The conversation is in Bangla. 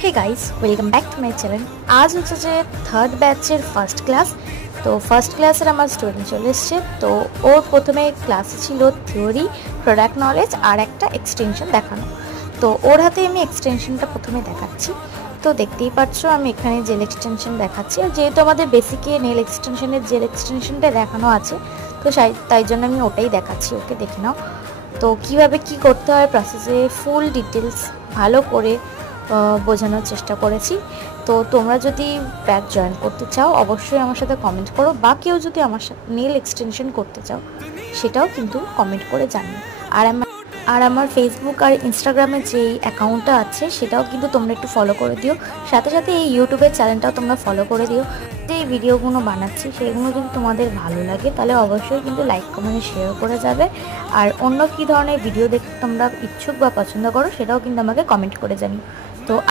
Hey guys welcome back to my channel. आज হচ্ছে যে থার্ড ব্যাচের ফার্স্ট ক্লাস। তো ফার্স্ট ক্লাসের আমার স্টুডেন্ট চলে এসছে। তো ওর প্রথমে ক্লাসে ছিল থিওরি, প্রোডাক্ট নলেজ আর একটা এক্সটেনশন দেখানো। তো ওর হাতে আমি এক্সটেনশনটা প্রথমে দেখাচ্ছি। তো দেখতেই পাচ্ছ আমি এখানে জেল এক্সটেনশন দেখাচ্ছি, আর যেহেতু আমাদের বেসিকে নেল এক্সটেনশনের জেল এক্সটেনশনটা দেখানো আছে, তো তাই জন্য আমি ওটাই দেখাচ্ছি। ওকে দেখে নাও। তো কিভাবে কি করতে হয় প্রসেসে ফুল ডিটেলস ভালো করে বোঝানোর চেষ্টা করেছি। তো তোমরা যদি ব্যাচ জয়েন করতে চাও অবশ্যই আমার সাথে কমেন্ট করো, বা কেউ যদি আমার সাথে নেল এক্সটেনশন করতে চাও সেটাও কিন্তু কমেন্ট করে জানিও। আর আমার ফেসবুক আর ইনস্টাগ্রামে যেই অ্যাকাউন্টটা আছে সেটাও কিন্তু তোমরা একটু ফলো করে দিও। সাথে সাথে এই ইউটিউবের চ্যানেলটাও তোমরা ফলো করে দিও। যে ভিডিওগুলো বানাচ্ছি সেগুলো যদি তোমাদের ভালো লাগে তাহলে অবশ্যই কিন্তু লাইক কমেন্ট শেয়ার করে যাবে। আর অন্য কী ধরনের ভিডিও দেখতে তোমরা ইচ্ছুক বা পছন্দ করো সেটাও কিন্তু আমাকে কমেন্ট করে জানিও।